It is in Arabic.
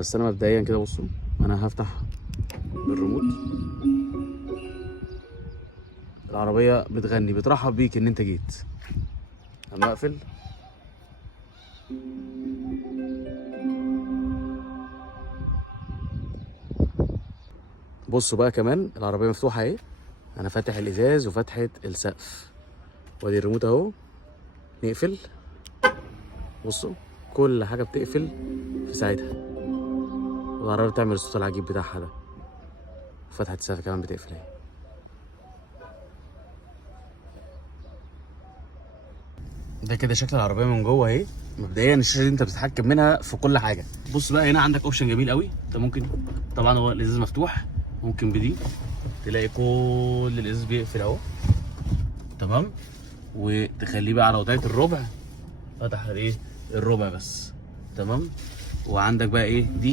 بس انا مبدئيا كده بصوا، انا هفتح بالريموت. العربيه بتغني، بترحب بيك ان انت جيت. اما اقفل بصوا بقى، كمان العربيه مفتوحه اهي. انا فاتح الازاز وفتحه السقف، وادي الريموت اهو. نقفل، بصوا كل حاجه بتقفل في ساعتها، والعربيه بتعمل الصوت العجيب بتاعها ده. فتحه السقف كمان بتقفل اهي. ده كده شكل العربيه من جوه اهي. مبدئيا الشاشه دي انت بتتحكم منها في كل حاجه. بص بقى، هنا عندك اوبشن جميل قوي. انت ممكن، طبعا هو الازاز مفتوح، ممكن بدي تلاقي كل الازاز بيقفل اهو، تمام. وتخليه بقى على وضعيه الربع، فتح الايه، الربع بس، تمام. وعندك بقى ايه دي